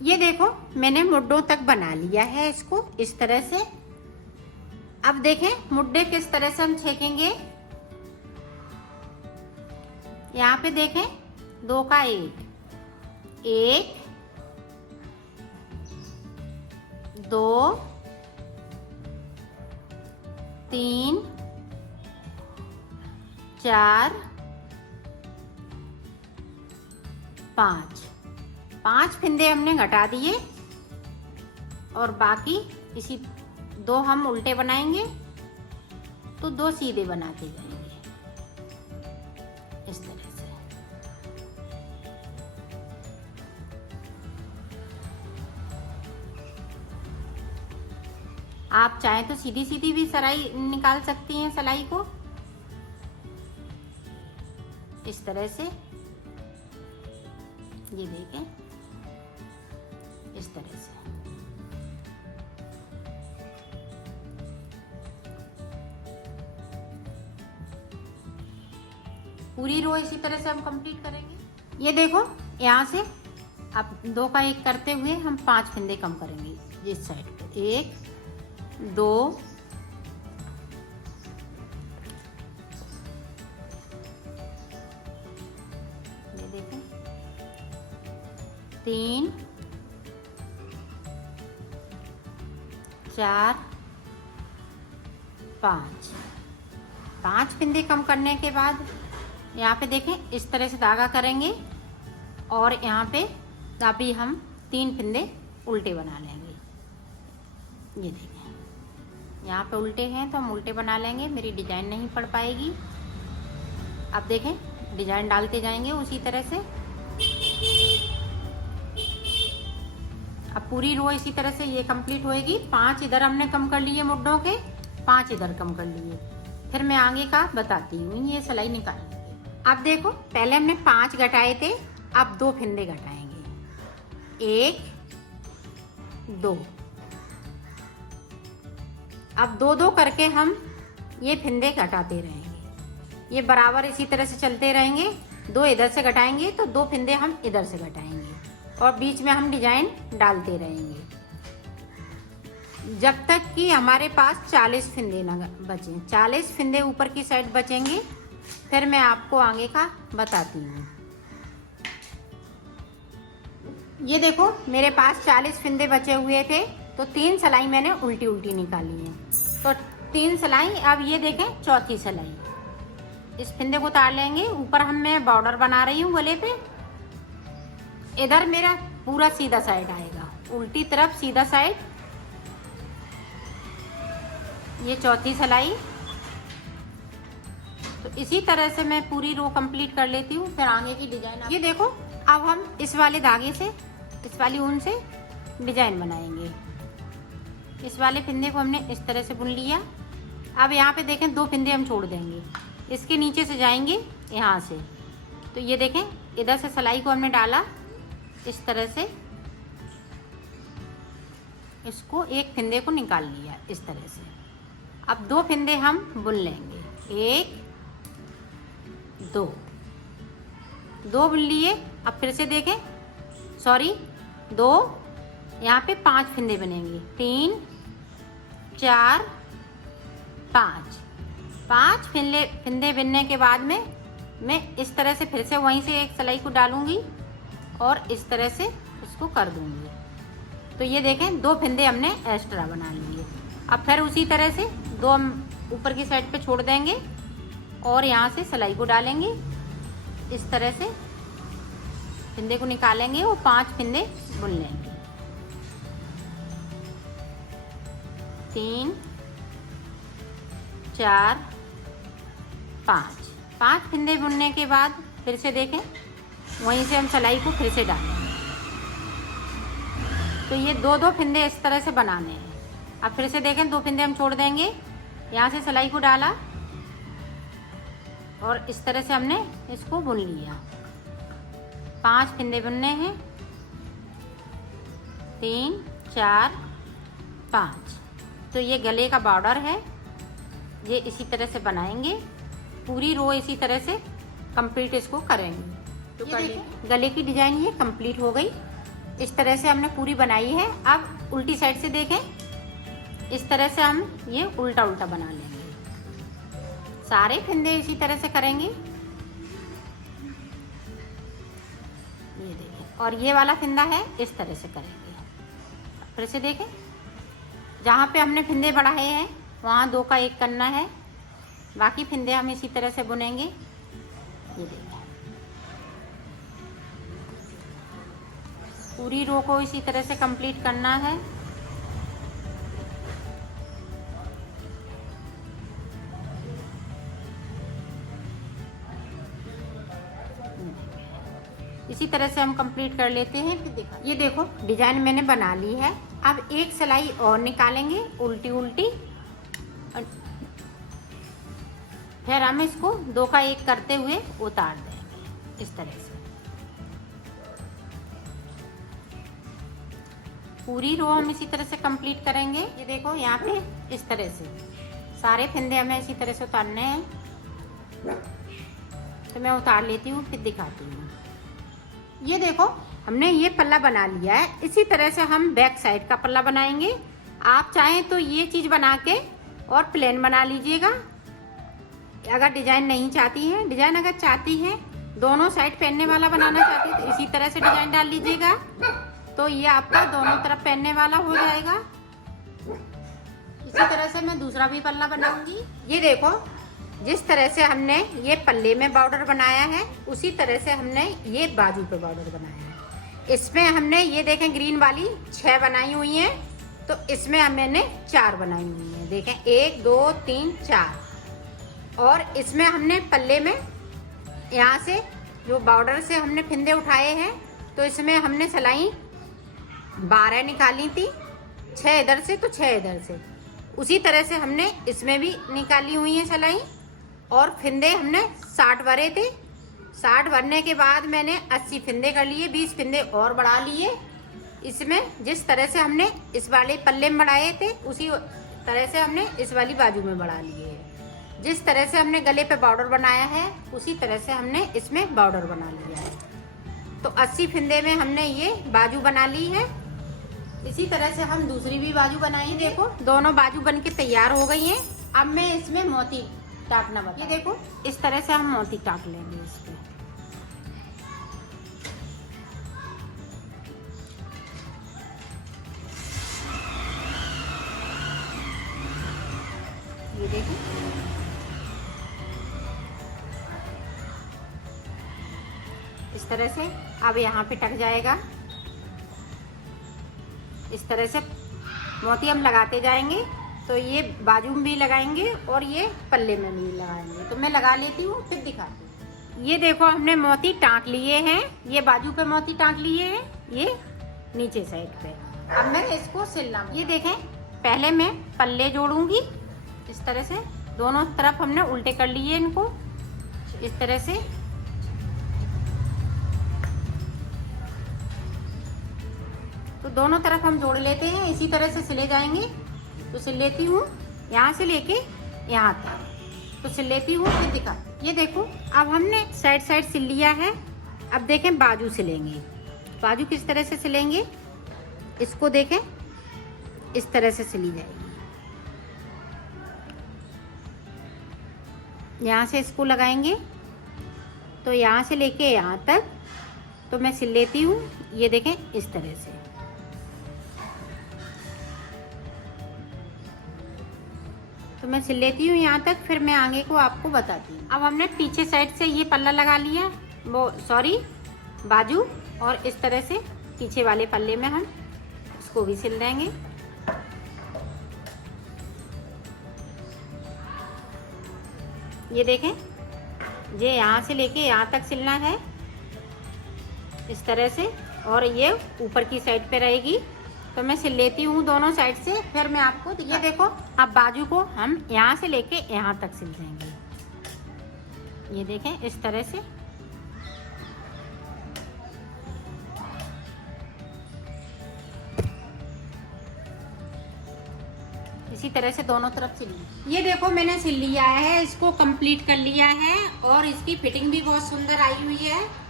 ये देखो मैंने मुड्डों तक बना लिया है इसको इस तरह से। अब देखें मुड्डे किस तरह से हम छेकेंगे। यहाँ पे देखें 2 का 1, 1 2 3 4 5 फिंदे हमने घटा दिए और बाकी इसी 2 हम उल्टे बनाएंगे तो 2 सीधे बनाते जाएंगे इस तरह से। आप चाहें तो सीधी सीधी भी सिलाई निकाल सकती हैं सिलाई को इस तरह से। ये देखें इस तरह से। पूरी रो इसी तरह से हम कंप्लीट करेंगे। ये देखो यहाँ से अब 2 का 1 करते हुए हम 5 फंदे कम करेंगे इस साइड पे। 1 2 ये देखें 3 4 5 फंदे कम करने के बाद यहाँ पे देखें इस तरह से धागा करेंगे और यहाँ पे अभी हम 3 फंदे उल्टे बना लेंगे। ये देखें यहाँ पे उल्टे हैं तो हम उल्टे बना लेंगे, मेरी डिजाइन नहीं पड़ पाएगी। अब देखें डिजाइन डालते जाएंगे उसी तरह से। अब पूरी रो इसी तरह से ये कंप्लीट होएगी। 5 इधर हमने कम कर लिए मुड्डों के, 5 इधर कम कर लिए। फिर मैं आगे का बताती हूँ ये सिलाई निकाल। अब देखो पहले हमने 5 घटाए थे, अब 2 फंदे घटाएंगे। 1 2 अब 2 करके हम ये फंदे घटाते रहेंगे। ये बराबर इसी तरह से चलते रहेंगे। 2 इधर से घटाएंगे तो 2 फंदे हम इधर से घटाएंगे और बीच में हम डिजाइन डालते रहेंगे जब तक कि हमारे पास 40 फंदे ना बचे। 40 फंदे ऊपर की साइड बचेंगे, फिर मैं आपको आगे का बताती हूँ। ये देखो मेरे पास 40 फंदे बचे हुए थे तो 3 सिलाई मैंने उल्टी उल्टी निकाली है। तो 3 सिलाई। अब ये देखें चौथी सिलाई। इस फंदे को उतार लेंगे। ऊपर हम मैं बॉर्डर बना रही हूँ गले पे। इधर मेरा पूरा सीधा साइड आएगा, उल्टी तरफ सीधा साइड। ये चौथी सिलाई। तो इसी तरह से मैं पूरी रो कंप्लीट कर लेती हूँ, फिर आगे की डिजाइन। ये देखो अब हम इस वाले धागे से, इस वाली ऊन से डिजाइन बनाएंगे। इस वाले फंदे को हमने इस तरह से बुन लिया। अब यहाँ पे देखें 2 फंदे हम छोड़ देंगे, इसके नीचे से जाएंगे यहाँ से। तो ये देखें इधर से सिलाई को हमने डाला इस तरह से, इसको एक फंदे को निकाल लिया इस तरह से। अब 2 फंदे हम बुन लेंगे। 1 2 बुन लिए। अब फिर से देखें, सॉरी 2, यहाँ पे 5 फंदे बनेंगे। 3 4 5 फंदे बनने के बाद में मैं इस तरह से फिर से वहीं से एक सिलाई को डालूंगी और इस तरह से उसको कर दूंगी। तो ये देखें 2 फंदे हमने एक्स्ट्रा बना लिए। अब फिर उसी तरह से 2 हम ऊपर की साइड पे छोड़ देंगे और यहाँ से सिलाई को डालेंगे इस तरह से। फंदे को निकालेंगे और 5 फंदे बुन लेंगे। 3 4 5 फंदे बुनने के बाद फिर से देखें वहीं से हम सिलाई को फिर से डालेंगे। तो ये 2 फंदे इस तरह से बनाने हैं। अब फिर से देखें 2 फंदे हम छोड़ देंगे, यहाँ से सिलाई को डाला और इस तरह से हमने इसको बुन लिया। 5 फंदे बुनने हैं। 3 4 5। तो ये गले का बॉर्डर है, ये इसी तरह से बनाएंगे। पूरी रो इसी तरह से कंप्लीट इसको करेंगे। तो गले की डिजाइन ये कंप्लीट हो गई। इस तरह से हमने पूरी बनाई है। अब उल्टी साइड से देखें, इस तरह से हम ये उल्टा उल्टा बना लेंगे। सारे फंदे इसी तरह से करेंगे, ये देखें। और ये वाला फंदा है, इस तरह से करेंगे। फिर से देखें, जहाँ पे हमने फंदे बढ़ाए हैं वहाँ 2 का 1 करना है, बाकी फंदे हम इसी तरह से बुनेंगे। ये देखें, पूरी रो को इसी तरह से कंप्लीट करना है। इसी तरह से हम कंप्लीट कर लेते हैं। फिर देखो, ये देखो डिजाइन मैंने बना ली है। अब एक सिलाई और निकालेंगे उल्टी उल्टी, फिर हम इसको 2 का 1 करते हुए उतार देंगे इस तरह से। पूरी रो हम इसी तरह से कंप्लीट करेंगे। ये देखो यहाँ पे इस तरह से सारे फंदे हमें इसी तरह से उतारने हैं। तो मैं उतार लेती हूँ, फिर दिखाती हूँ। ये देखो हमने ये पल्ला बना लिया है। इसी तरह से हम बैक साइड का पल्ला बनाएंगे। आप चाहें तो ये चीज बना के और प्लेन बना लीजिएगा, अगर डिजाइन नहीं चाहती है। डिजाइन अगर चाहती है, दोनों साइड पहनने वाला बनाना चाहती है, तो इसी तरह से डिजाइन डाल लीजिएगा, तो ये आपका दोनों तरफ पहनने वाला हो जाएगा। इसी तरह से मैं दूसरा भी पल्ला बनाऊंगी। ये देखो, जिस तरह से हमने ये पल्ले में बॉर्डर बनाया है, उसी तरह से हमने ये बाजू पे बॉर्डर बनाया है। इसमें हमने ये देखें ग्रीन वाली 6 बनाई हुई हैं, तो इसमें मैंने 4 बनाई हुई हैं। देखें 1 2 3 4। और इसमें हमने पल्ले में यहाँ से जो बॉर्डर से हमने फिंदे उठाए हैं, तो इसमें हमने सिलाई 12 निकाली थी, 6 इधर से तो 6 इधर से। उसी तरह से हमने इसमें भी निकाली हुई है सिलाई। और फिंदे हमने 60 भरे थे। 60 भरने के बाद मैंने 80 फिंदे कर लिए, 20 फिंदे और बढ़ा लिए। इसमें जिस तरह से हमने इस वाले पल्ले में बढ़ाए थे, उसी तरह से हमने इस वाली बाजू में बढ़ा लिए है। जिस तरह से हमने गले पे बॉर्डर बनाया है, उसी तरह से हमने इसमें बॉर्डर बना लिया है। तो 80 फिंदे में हमने ये बाजू बना ली है। इसी तरह से हम दूसरी भी बाजू बनाएंगे। देखो दोनों बाजू बन के तैयार हो गई हैं। अब मैं इसमें मोती टाकना बता। ये देखो इस तरह से हम मोती टाक लेंगे इसमें। ये देखो इस तरह से अब यहाँ पे टक जाएगा। इस तरह से मोती हम लगाते जाएंगे, तो ये बाजू में भी लगाएंगे और ये पल्ले में भी लगाएंगे। तो मैं लगा लेती हूँ, फिर दिखाती हूँ। ये देखो हमने मोती टाँक लिए हैं। ये बाजू पे मोती टाँक लिए हैं, ये नीचे साइड पे। अब मैं इसको सिलना, ये देखें पहले मैं पल्ले जोड़ूंगी इस तरह से। दोनों तरफ हमने उल्टे कर लिए इनको इस तरह से। तो दोनों तरफ हम जोड़ लेते हैं, इसी तरह से सिले जाएंगे। तो सिल लेती हूँ यहाँ से लेके यहाँ तक, तो सिल लेती हूँ, फिर दिखा। ये देखो अब हमने साइड साइड सिल लिया है। अब देखें बाजू सिलेंगे। बाजू किस तरह से सिलेंगे, इसको देखें इस तरह से सिली जाएगी। यहाँ से इसको लगाएंगे, तो यहाँ से लेके यहाँ तक तो मैं सिल लेती हूँ। ये देखें इस तरह से। तो मैं सिल लेती हूँ यहाँ तक, फिर मैं आगे को आपको बताती हूँ। अब हमने पीछे साइड से ये पल्ला लगा लिया, वो सॉरी बाजू, और इस तरह से पीछे वाले पल्ले में हम इसको भी सिल देंगे। ये देखें, ये यहाँ से लेके यहाँ तक सिलना है इस तरह से, और ये ऊपर की साइड पे रहेगी। तो मैं सिल लेती हूँ दोनों साइड से, फिर मैं आपको ये देखो अब बाजू को हम यहाँ से लेके यहाँ तक सिल देंगे। ये देखें इस तरह से। इसी तरह से दोनों तरफ सिल ली। ये देखो मैंने सिल लिया है, इसको कंप्लीट कर लिया है, और इसकी फिटिंग भी बहुत सुंदर आई हुई है।